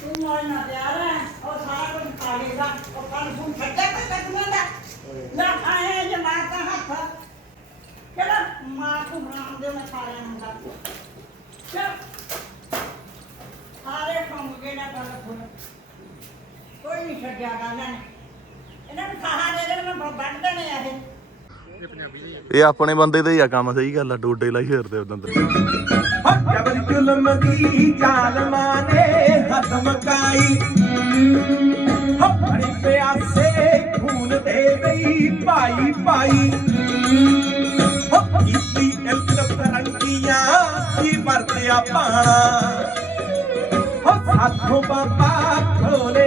ਤੂੰ ਮੋੜ ਨਾ ਪਿਆਰ ਹੈ ਉਹ ਸਾਰਾ ਕੁਝ ਖਾ ਲੇਗਾ ਉਹ ਕੱਲ ਫੋਨ ਛੱਡਿਆ ਤੇ ਕੱਟਣਾ ਦਾ ਨਾ ਖਾਏ ਜੇ ਮਾਰ ਤਾਂ ਹੱਥ। ਕਿਹੜਾ ਮਾਂ ਨੂੰ ਬਰਾਮ ਦੇ ਮੈਂ ਸਾਰਿਆਂ ਨੂੰ ਦਾ ਚੱਲ। ਸਾਰੇ ਕੰਮ ਕੇ ਨਾ ਕਰ ਫੁੱਲ ਕੋਈ ਨਹੀਂ ਛੱਡਿਆ ਗਾ ਇਹਨਾਂ ਨੇ ਇਹਨਾਂ ਨੂੰ ਖਾਹਾ ਦੇ ਦੇਣ ਮੈਂ ਵੱਢ ਦੇਣੇ ਆ ਇਹ। ਇਹ ਆਪਣੇ ਬੰਦੇ ਦਾ ਹੀ ਆ ਕੰਮ, ਸਹੀ ਗੱਲ ਆ, ਡੋਡੇ ਲਾਈ ਫਿਰਦੇ ਉਦੋਂ ਤੇ ਜਬਰ ਜ਼ੁਲਮ ਦੀ ਜ਼ਾਲਮਾਂ ਨੇ ਹੱਦ ਮਕਾਈ। ਹੋ ਪਿਆਸੇ ਖੂਨ ਦੇ ਗਈ ਭਾਈ ਭਾਈ ਕੀਤੀ ਇਲਤ ਤਰੰਗੀਆਂ ਕੀ ਵਰਤਿਆ ਪਾਣਾ ਹੋ ਸਾਥੋਂ ਬਾਬਾ ਖੋਲਿਆ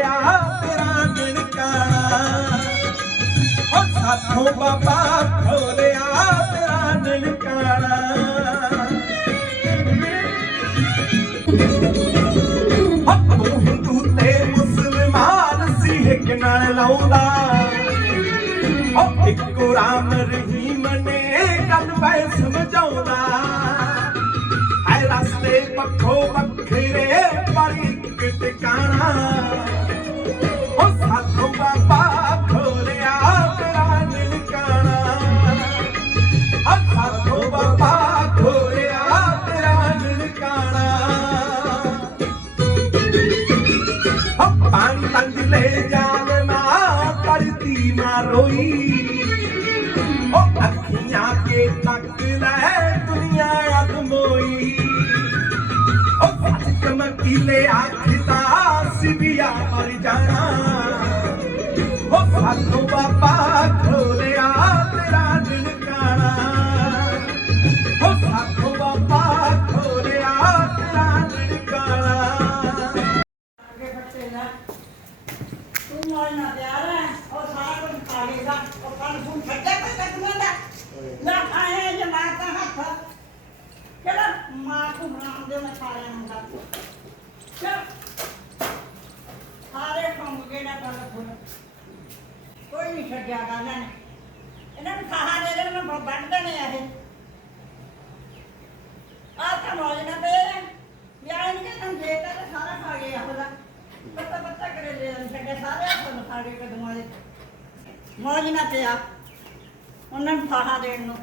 ਸਾਥੋਂ ਬਾਬਾ ਖੋਲਿਆ ਤੇਰਾ ਨਿਣਕਾਣਾ ਹੱਥੋਂ ਹਿੰਦੂ ਤੇ ਮੁਸਲਮਾਨ ਸੀ, ਇੱਕ ਨਾਲ ਲਾਉਂਦਾ। ਉਹ ਇੱਕੋ ਰਾਮ ਰਹੀਮ ਨੇ ਗੱਲ ਬੈ ਸਮਝਾਉਂਦਾ। ਹੈ ਰਸਤੇ ਪੱਖੋ ਵੱਖਰੇ ਪਰ ਇੱਕ ਟਿਕਾਣਾ। ਅੱਖੀਆਂ ਕੇ ਤੱਕ ਲੈ ਦੁਨੀਆ ਅਦਮੋਈ ਉਹ ਸੱਚ ਚਮਕੀਲੇ ਆਖਦਾ ਸਾਰੇ ਕੰਮ ਫੁੱਲ ਕੋਈ ਨਹੀਂ ਛੱਡਿਆ ਗਾ ਨੇ ਇਹਨਾਂ ਨੂੰ ਖਾਹਾ ਦੇ ਦੇਣ, ਮੈਂ ਵੱਢ ਦੇਣੇ ਆ ਇਹ। ਆ ਤਾਂ ਮੌਜ ਨਾ ਪਏ ਯਾਰ ਇਹਨੇ ਤਾਂ ਜੇ ਤਾਂ ਸਾਰਾ ਖਾ ਗਏ ਆਪਦਾ ਬੱਤਾ ਬੱਤਾ ਕਰੇ ਲੈ ਛੱਡੇ ਸਾਰੇ ਫੁੱਲ ਖਾ ਗਏ ਕਦਮਾਂ ਦੇ। ਮੌਜ ਨਾ ਪਿਆ। ਉਹਨਾਂ ਨੂੰ ਖਾਹਾ ਦੇਣ ਨੂੰ।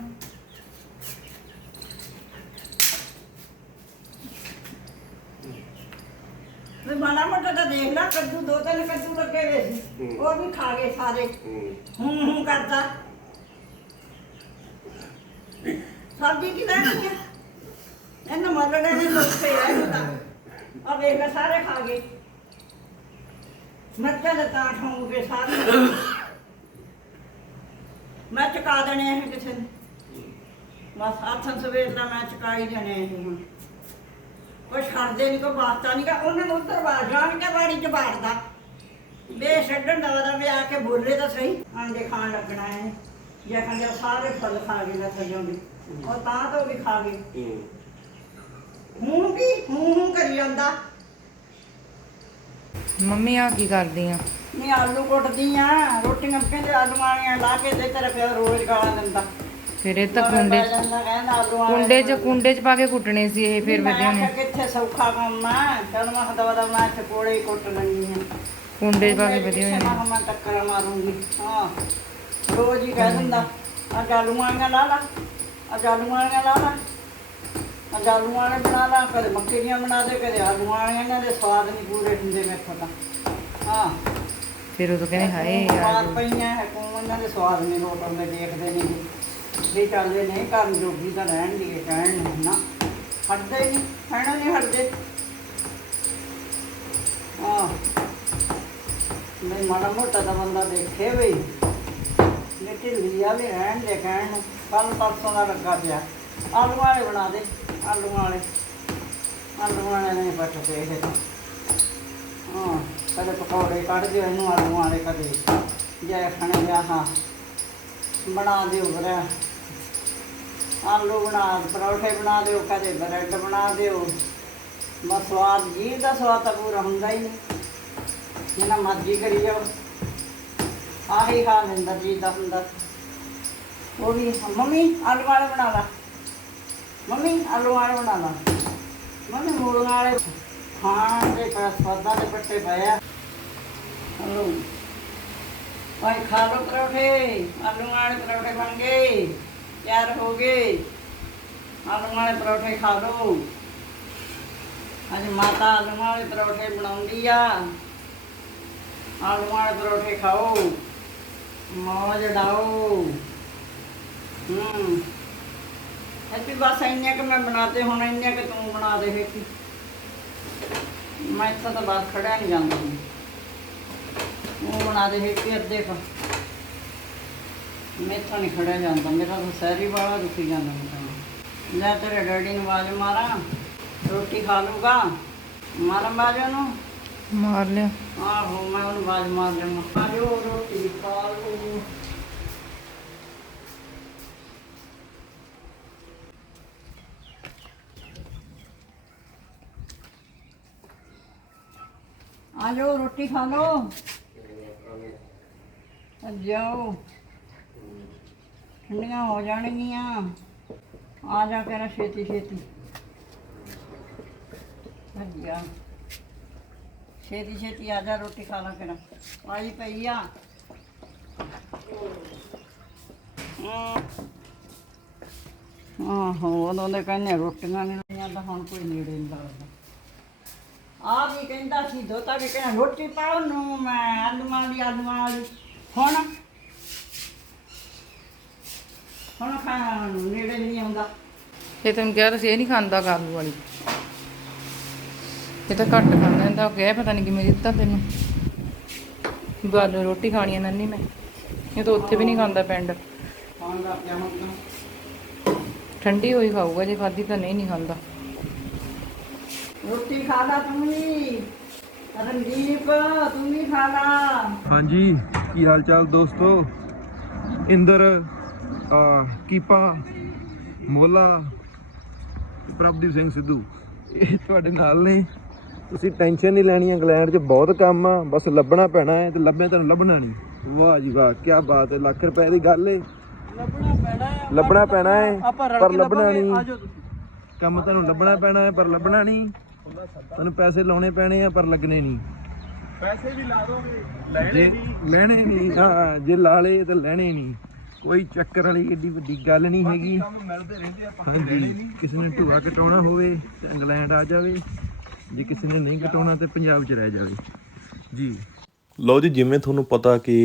ਵੀ ਮਾੜਾ ਮੋਟਾ ਤਾਂ ਦੇਖ ਲੈ ਕੱਦੂ ਦੋ ਤਿੰਨ ਕੱਦੂ ਲੱਗੇ ਹੋਏ ਸੀ। ਉਹ ਵੀ ਖਾ ਗਏ ਸਾਰੇ। ਹੂੰ। ਹੂੰ ਕਰਦਾ ਸਬਜ਼ੀ ਕੀ ਲੈਣੀ ਹੈ ਇਹਨਾਂ ਮਰੜੇ ਦੇ ਲੋਕੇ ਆ ਇਹਨੂੰ ਤਾਂ। ਆ ਵੇਖ ਲੈ ਸਾਰੇ ਖਾ ਗਏ। ਮੱਝਾਂ ਦੇ ਤਾਂ ਸਾਰੇ ਮੈਂ ਚੁਕਾ ਦੇਣੇ ਇਹ ਕਿਸੇ ਨੂੰ। ਬਸ ਆਥਨ ਸਵੇਰ ਦਾ ਮੈਂ ਚੁਕਾਈ ਦੇਣੇ ਇਹ ਹੁਣ। ਕੋਈ ਛੱਡਦੇ ਨਹੀਂ ਕੋਈ ਵਾਸਤਾ ਨਹੀਂ ਕਾ ਉਹਨਾਂ ਨੂੰ ਉੱਧਰ ਬਾਹਰ ਜਾਣ ਕੇ ਬਾੜੀ ਚ ਬਾੜਦਾ ਬੇ ਛੱਡਣ ਦਾ ਉਹਦਾ ਵੀ ਆ ਕੇ ਬੋਲੇ ਤਾਂ ਸਹੀ ਆਂਡੇ ਖਾਣ ਲੱਗਣਾ ਹੈ। ਜੇ ਕਹਿੰਦੇ ਸਾਰੇ ਫਲ ਖਾ ਗਏ ਨਾ ਸਜੋਂਗੇ ਉਹ ਤਾਂ ਤੋਂ ਵੀ ਖਾ ਗਏ। ਹੂੰ। ਕੀ ਹੂੰ ਹੂੰ ਕਰੀ ਜਾਂਦਾ। ਮੰਮੀ ਆ ਕੀ ਕਰਦੀ ਆ? ਨਹੀਂ ਆਲੂ ਕੁੱਟਦੀ ਆ ਰੋਟੀਆਂ ਕਹਿੰਦੇ ਆਲੂ ਵਾਲੀਆਂ ਲਾ ਕੇ ਦੇ ਤੇਰੇ ਪਿਓ ਰੋਜ਼ ਗਾਲਾਂ ਦਿੰਦਾ। ਫਿਰ ਇਹ ਤਾਂ ਕੁੰਡੇ ਪੈ ਜਾਂਦਾ ਕਹਿੰਦਾ ਆਲੂ ਵਾਲੇ ਕੁੰਡੇ 'ਚ ਕੁੰਡੇ 'ਚ ਪਾ ਕੇ ਕੁੱਟਣੇ ਸੀ ਇਹ ਫਿਰ ਮੈਂ ਵਧੀਆ ਨੇ। ਆਖਿਆ ਕਿੱਥੇ ਸੌਖਾ ਕੰਮ ਆ? ਚਲ ਮੈਂ ਦਵਾ ਦਵਾ ਮੈਂ ਇੱਥੇ ਕੋਲੇ ਹੀ ਕੁੱਟ ਲੈਂਦੀ ਆ ਕੁੰਡੇ 'ਚ ਪਾ ਕੇ ਵਧੀਆ ਨੇ। ਮੈਂ ਟੱਕਰ ਮਾਰੂੰਗੀ। ਹਾਂ ਰੋਜ਼ ਹੀ ਕਹਿ ਦਿੰਦਾ ਆ ਜਾਲੂ ਵਾਲੀਆਂ ਲਾ ਲਾ ਆ ਜਾਲੂ ਵਾਲੀਆਂ ਲਾ ਲਾ ਆ ਜਾਲੂ ਵਾਲੇ ਬਣਾ ਲਾ ਕਦੇ ਮੱਕੀ ਦੀਆਂ ਬਣਾ ਦੇ ਕਦੇ ਆਲੂ ਵਾਲੀਆਂ ਇਹਨਾਂ ਦੇ ਸਵਾਦ ਨਹੀਂ ਪੂਰੇ ਹੁੰਦੇ ਮੈਥੋਂ ਤਾਂ। ਹਾਂ। ਫਿਰ ਉਦੋਂ ਕਹਿੰਦੇ ਹਾਏ ਯਾਰ। ਪਈਆਂ ਹੈ ਕੋਣ ਇਹਨਾਂ ਦੇ ਸਵਾਦ ਨਹੀਂ ਲੋਟ ਆਉਂਦੇ ਦੇਖਦੇ ਨਹੀਂ। ਵੀ ਚੱਲਦੇ ਨਹੀਂ ਕਰਨ ਜੋਗੀ ਤਾਂ ਰਹਿਣ ਦੀ ਕਹਿਣ ਨੂੰ ਨਾ। ਹਟਦੇ ਨਹੀਂ, ਕਹਿਣਾ ਨਹੀਂ ਹਟਦੇ। ਹਾਂ ਨਹੀਂ ਮਾੜਾ ਮੋਟਾ ਤਾਂ ਬੰਦਾ ਦੇਖੇ ਵੀ। ਨੇ ਢਿੱਲੀ ਆ ਵੀ ਰਹਿਣ ਦੇ, ਕਹਿਣ ਨੂੰ। ਕੱਲ ਪਰਸੋਂ ਦਾ ਲੱਗਾ ਪਿਆ। ਆਲੂ ਵਾਲੇ ਬਣਾ ਦੇ ਆਲੂ ਵਾਲੇ। ਆਲੂ ਵਾਲੇ ਨਹੀਂ ਪੱਟਦੇ ਇਹ ਤਾਂ। ਹਾਂ ਕਦੇ ਪਕੌੜੇ ਕੱਢ ਦਿਓ, ਇਹਨੂੰ ਆਲੂ ਵਾਲੇ ਕਦੇ। ਜੈ ਖਾਣੇ ਗਿਆ ਹਾਂ ਬਣਾ ਦਿਓ ਬਰਾ ਆਲੂ ਬਣਾ, ਪਰੌਠੇ ਬਣਾ ਦਿਓ, ਕਦੇ ਬ੍ਰੈਡ ਬਣਾ ਦਿਓ। ਬਸ ਸਵਾਦ ਜੀ ਦਾ ਸਵਾਦ ਤਾਂ ਪੂਰਾ ਹੁੰਦਾ ਹੀ ਨਹੀਂ। ਜਿੰਨਾ ਮਰਜ਼ੀ ਕਰੀ ਜਾਓ। ਆਹੀ ਖਾ ਲੈਂਦਾ ਜੀ ਦਾ ਹੁੰਦਾ। ਉਹ ਵੀ, ਮੰਮੀ, ਆਲੂ ਵਾਲੇ ਬਣਾ ਲਾ। ਮੰਮੀ, ਆਲੂ ਵਾਲੇ ਬਣਾ ਲਾ। ਮੰਮੀ, ਮੂਲੀਆਂ ਵਾਲੇ ਖਾਣ ਦੇ ਸਵਾਦਾਂ ਦੇ ਪੱਟੇ ਪਏ ਆ। ਹਲੋ ਭਾਈ ਖਾ ਲੋ ਪਰੌਠੇ। ਆਲੂ ਵਾਲੇ ਪਰੌਠੇ ਬਣ ਗਏ। ਤਿਆਰ ਹੋ ਗਏ। ਆਲੂ ਵਾਲੇ ਪਰੌਠੇ ਖਾ ਲੋ ਅੱਜ ਮਾਤਾ ਆਲੂ ਵਾਲੇ ਪਰੌਠੇ ਬਣਾਉਂਦੀ ਆ। ਆਲੂ ਵਾਲੇ ਪਰੌਠੇ ਖਾਓ। ਮੌਜ ਡਾਓ। ਹੂੰ। ਹੈਪੀ ਬਸ ਇੰਨੇ ਕਿ ਮੈਂ ਬਣਾਤੇ, ਹੁਣ ਇੰਨੇ ਕਿ ਤੂੰ ਬਣਾ ਦੇ ਹੈਪੀ। ਮੈਂ ਇੱਥੇ ਤਾਂ ਬਾਹਰ ਖੜਿਆ ਨਹੀਂ ਜਾਂਦਾ। ਉਹ ਬਣਾ ਦੇ ਹੈਪੀ, ਅੱਧੇ ਕਾ ਮੈਥੋਂ ਨਹੀਂ ਖੜਿਆ ਜਾਂਦਾ ਮੇਰਾ ਤਾਂ ਸੈਰੀ ਵਾਲਾ ਦੁਖੀ ਜਾਂਦਾ ਮੇਰਾ ਲੈ ਤੇਰੇ ਡੈਡੀ ਨੂੰ ਆਵਾਜ਼ ਮਾਰਾਂ ਰੋਟੀ ਖਾ ਲੂਗਾ ਮਾਰਾਂ ਬਾਜੋ ਨੂੰ ਮਾਰ ਲਿਆ। ਆਹੋ ਮੈਂ ਉਹਨੂੰ ਆਵਾਜ਼ ਮਾਰ ਲੈਣਾ ਆਜੋ ਰੋਟੀ ਖਾ ਲੂ ਆਜੋ ਰੋਟੀ ਖਾ ਲੋ ਜਾਓ। ਠੰਡੀਆਂ ਹੋ ਜਾਣਗੀਆਂ। ਆ ਜਾ ਕੇ ਛੇਤੀ ਛੇਤੀ। ਅੱਜਾ ਛੇਤੀ ਛੇਤੀ ਆ ਜਾ, ਰੋਟੀ ਖਾ ਲਾ ਫਿਰ ਆਈ ਪਈ ਆ। ਆਹੋ, ਉਦੋਂ ਦੇ ਕਹਿੰਦੇ ਰੋਟੀਆਂ ਨਹੀਂ ਲਈਆਂ ਤਾਂ ਹੁਣ ਕੋਈ ਨੇੜੇ ਨਹੀਂ ਲੱਗਦਾ। ਆ ਵੀ ਕਹਿੰਦਾ ਸੀ, ਦੋਤਾ ਵੀ ਕਹਿੰਦਾ, ਰੋਟੀ ਪਾਉ ਨੂੰ ਮੈਂ, ਆਲੂਆਂ ਦੀ, ਆਲੂਆਂ ਵਾਲੀ। ਹੁਣ ਹੁਣ ਖਾਣਾ ਨੂੰ ਨੇੜੇ ਨਹੀਂ ਆਉਂਦਾ। ਇਹ ਤੈਨੂੰ ਕਿਹਾ ਤੁਸੀਂ ਇਹ ਨਹੀਂ ਖਾਂਦਾ ਆਲੂ ਵਾਲੀ। ਇਹ ਤਾਂ ਘੱਟ ਖਾਂਦਾ ਇਹਦਾ ਕਿਹਾ ਪਤਾ ਨਹੀਂ ਕਿਵੇਂ ਦਿੱਤਾ ਤੈਨੂੰ। ਬਾਲੂ ਰੋਟੀ ਖਾਣੀ ਆ ਨੰਨੀ ਮੈਂ। ਇਹ ਤਾਂ ਉੱਥੇ ਵੀ ਨਹੀਂ ਖਾਂਦਾ ਪਿੰਡ। ਪਿਆ ਹੁਣ। ਠੰਡੀ ਹੋਈ ਖਾਊਗਾ ਜੇ ਖਾਦੀ ਤਾਂ ਨਹੀਂ ਨਹੀਂ ਖਾਂਦਾ। ਰੋਟੀ ਖਾ ਲਾ ਤੂੰ ਵੀ। ਰਣਦੀਪ ਤੂੰ ਵੀ ਖਾ ਲਾ। ਹਾਂਜੀ ਕੀ ਹਾਲ ਚਾਲ ਦੋਸਤੋ? ਇੰਦਰ ਕੀਪਾ ਮੋਲਾ ਪ੍ਰਭਦੀਪ ਸਿੰਘ ਸਿੱਧੂ। ਇਹ ਤੁਹਾਡੇ ਨਾਲ ਨੇ। ਤੁਸੀਂ ਟੈਨਸ਼ਨ ਨਹੀਂ ਲੈਣੀ ਇੰਗਲੈਂਡ 'ਚ ਬਹੁਤ ਕੰਮ ਆ। ਬਸ ਲੱਭਣਾ ਪੈਣਾ ਹੈ ਤੇ ਲੱਭਿਆ ਤੁਹਾਨੂੰ ਲੱਭਣਾ ਨਹੀਂ। ਵਾਹ ਜੀ ਵਾਹ ਕੀ ਬਾਤ ਹੈ ਲੱਖ ਰੁਪਏ ਦੀ ਗੱਲ ਏ। ਲੱਭਣਾ ਪੈਣਾ ਹੈ ਲੱਭਣਾ ਪੈਣਾ ਹੈ ਪਰ ਲੱਭਣਾ। ਨਹੀਂ। ਆਜੋ ਤੁਸੀਂ। ਕੰਮ ਤੁਹਾਨੂੰ ਲੱਭਣਾ ਪੈਣਾ ਹੈ ਪਰ ਲੱਭਣਾ ਨਹੀਂ। ਤੁਹਾਨੂੰ ਪੈਸੇ ਲਾਉਣੇ ਪੈਣੇ ਆ ਪਰ ਲੱਗਣੇ ਨਹੀਂ। ਪੈਸੇ ਵੀ ਲਾ ਦੋਗੇ ਜੇ ਲੈਣੇ ਨਹੀਂ ਹਾਂ ਜੇ ਲਾ ਲਏ ਤਾਂ ਲੈਣੇ ਨਹੀਂ। ਕੋਈ ਚੱਕਰ ਵਾਲੀ ਏਡੀ ਵੱਡੀ ਗੱਲ ਨਹੀਂ ਹੈਗੀ। ਮਿਲਦੇ ਰਹਿੰਦੇ ਆ ਹਾਂਜੀ ਕਿਸੇ ਨੇ ਢੂਆ ਕਟਾਉਣਾ ਹੋਵੇ ਤਾਂ ਇੰਗਲੈਂਡ ਆ ਜਾਵੇ। ਜੇ ਕਿਸੇ ਨੇ ਨਹੀਂ ਕਟਾਉਣਾ ਤੇ ਪੰਜਾਬ 'ਚ ਰਹਿ ਜਾਵੇ। ਜੀ। ਲਓ ਜੀ ਜਿਵੇਂ ਤੁਹਾਨੂੰ ਪਤਾ ਕਿ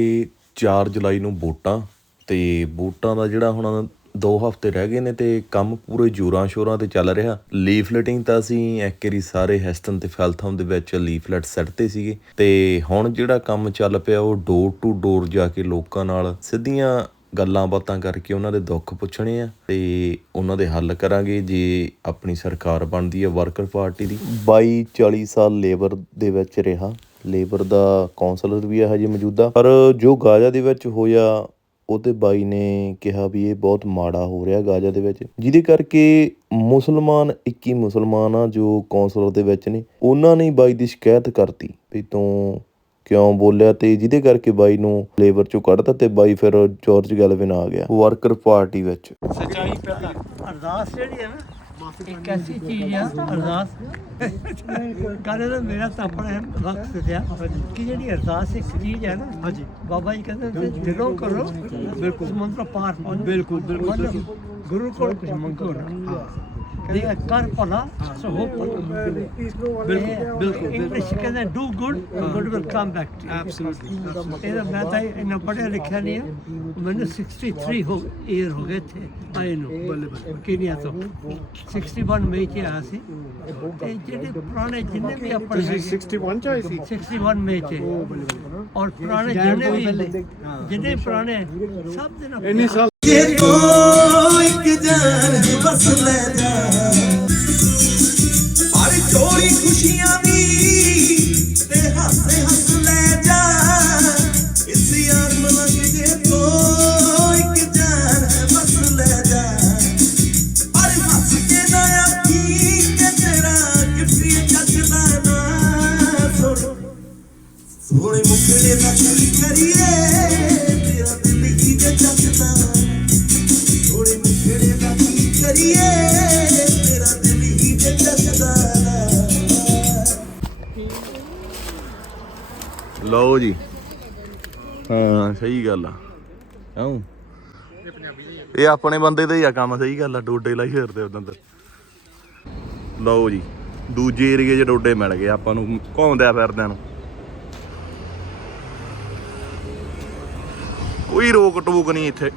4 ਜੁਲਾਈ ਨੂੰ ਵੋਟਾਂ ਤੇ ਵੋਟਾਂ ਦਾ ਜਿਹੜਾ ਹੁਣ 2 ਹਫ਼ਤੇ ਰਹਿ ਗਏ ਨੇ ਤੇ ਕੰਮ ਪੂਰੇ ਜੋਰਾਂ ਸ਼ੋਰਾਂ ਤੇ ਚੱਲ ਰਿਹਾ। ਲੀਫਲੇਟਿੰਗ ਤਾਂ ਅਸੀਂ ਇੱਕ ਵਾਰੀ ਸਾਰੇ ਹੈਸਟਨ ਤੇ ਫੈਲਥਮ ਦੇ ਵਿੱਚ ਲੀਫਲੇਟ ਸੱਟਤੇ ਸੀਗੇ। ਤੇ ਹੁਣ ਜਿਹੜਾ ਕੰਮ ਚੱਲ ਪਿਆ ਉਹ ਡੋਰ ਟੂ ਡੋਰ ਜਾ ਕੇ ਲੋਕਾਂ ਨਾਲ ਸਿੱਧੀਆਂ ਗੱਲਾਂ ਬਾਤਾਂ ਕਰਕੇ ਉਹਨਾਂ ਦੇ ਦੁੱਖ ਪੁੱਛਣੇ ਆ ਅਤੇ ਉਹਨਾਂ ਦੇ ਹੱਲ ਕਰਾਂਗੇ ਜੇ ਆਪਣੀ ਸਰਕਾਰ ਬਣਦੀ ਹੈ ਵਰਕਰ ਪਾਰਟੀ ਦੀ। ਬਾਈ 40 ਸਾਲ ਲੇਬਰ ਦੇ ਵਿੱਚ ਰਿਹਾ। ਲੇਬਰ ਦਾ ਕਾਉਂਸਲਰ ਵੀ ਹੈ ਹਜੇ ਮੌਜੂਦਾ। ਪਰ ਜੋ ਗਾਜ਼ਾ ਦੇ ਵਿੱਚ ਹੋਇਆ, ਉਹਦੇ ਬਾਈ ਨੇ ਕਿਹਾ ਵੀ ਇਹ ਬਹੁਤ ਮਾੜਾ ਹੋ ਰਿਹਾ ਗਾਜ਼ਾ ਦੇ ਵਿੱਚ। ਜਿਹਦੇ ਕਰਕੇ ਮੁਸਲਮਾਨ 21 ਮੁਸਲਮਾਨ ਆ ਜੋ ਕਾਉਂਸਲਰ ਦੇ ਵਿੱਚ ਨੇ, ਉਹਨਾਂ ਨੇ ਬਾਈ ਦੀ ਸ਼ਿਕਾਇਤ ਕਰਤੀ ਵੀ ਤੂੰ ਕਿਉਂ ਬੋਲਿਆ ਤੇ ਜਿਹਦੇ ਕਰਕੇ ਬਾਈ ਨੂੰ ਲੇਬਰ ਚੋਂ ਕੱਢਤਾ ਤੇ ਬਾਈ ਫਿਰ ਜਾਰਜ ਗੈਲਵਿਨ ਆ ਗਿਆ ਵਰਕਰ ਪਾਰਟੀ ਵਿੱਚ। ਸਚਾਈ ਪਹਿਲਾਂ। ਅਰਦਾਸ ਜਿਹੜੀ ਹੈ ਨਾ ਇੱਕ ਐਸੀ ਚੀਜ਼ ਆ। ਅਰਦਾਸ। ਕਹਿੰਦੇ ਨਾ ਮੇਰਾ ਤਾਂ ਆਪਣਾ ਵਕਤ ਦਿਆ ਕਿ ਜਿਹੜੀ ਅਰਦਾਸ ਇੱਕ ਚੀਜ਼ ਹੈ ਨਾ ਹਾਂਜੀ। ਬਾਬਾ ਜੀ ਕਹਿੰਦੇ ਦਿਲੋਂ ਕਰੋ ਬਿਲਕੁਲ। ਮੰਤਰ ਪਾਰ ਬਿਲਕੁਲ ਬਿਲਕੁਲ। ਗੁਰੂ ਕੋਲ ਕੁਝ ਮੰਗੋ ਨਾ। ਦੇ ਕਰ ਭਲਾ ਸੋ ਹੋ ਭਲਾ ਬਿਲਕੁਲ ਬਿਲਕੁਲ ਇੰਗਲਿਸ਼ ਕਹਿੰਦੇ do good good will come back to absolutely ਇਹਦਾ ਮੈਂ ਤਾਂ ਇਹਨਾਂ ਪੜ੍ਹਿਆ ਲਿਖਿਆ ਨਹੀਂ ਹੈ ਮੈਨੂੰ 63 ਹੋ ਈਅਰ ਹੋ ਗਏ ਥੇ ਆਏ ਨੂੰ ਬੱਲੇ ਬੱਲੇ। ਕੀਨੀਆ ਤੋਂ? 61 ਮਈ ਚ ਆਇਆ ਸੀ। ਤੇ ਜਿਹੜੇ ਪੁਰਾਣੇ ਜਿੰਨੇ ਵੀ ਆਪਣੇ ਹੈਗੇ 61 ਚ ਆਏ ਸੀ? 61 ਮਈ ਚ। ਔਰ ਪੁਰਾਣੇ ਜਿੰਨੇ ਵੀ ਜਿੰਨੇ ਪੁਰਾਣੇ ਸਭ ਦੇ ਨਾਲ ਇੰਨੀ ਸਾਲ ਜੇ ਤੋ ਇੱਕ ਜਾਨ ਬਸ ਸੋਹਣੇ ਮੁਖੜੇ ਦਾ ਕੀ ਕਰੀਏ, ਤੇਰਾ ਦਿਲ ਹੀ ਚੱਕਦਾ। ਸੋਹਣੇ ਮੁਖੜੇ ਦਾ ਕੀ ਕਰੀਏ, ਤੇਰਾ ਦਿਲ ਹੀ ਚੱਕਦਾ। ਲਓ ਜੀ। ਹਾਂ, ਸਹੀ ਗੱਲ ਆ। ਕਿਉਂ? ਇਹ ਆਪਣੇ ਬੰਦੇ ਦਾ ਹੀ ਆ ਕੰਮ, ਸਹੀ ਗੱਲ ਆ, ਡੋਡੇ ਲਾਈ ਫਿਰਦੇ ਉਦੋਂ ਤੇ ਲਓ ਜੀ, ਦੂਜੇ ਏਰੀਏ 'ਚ ਡੋਡੇ ਮਿਲ ਗਏ, ਆਪਾਂ ਨੂੰ ਘੁੰਮਦਿਆਂ ਫਿਰਦਿਆਂ ਨੂੰ। ਕੋਈ ਰੋਕ ਟੋਕ ਨਹੀਂ ਇੱਥੇ।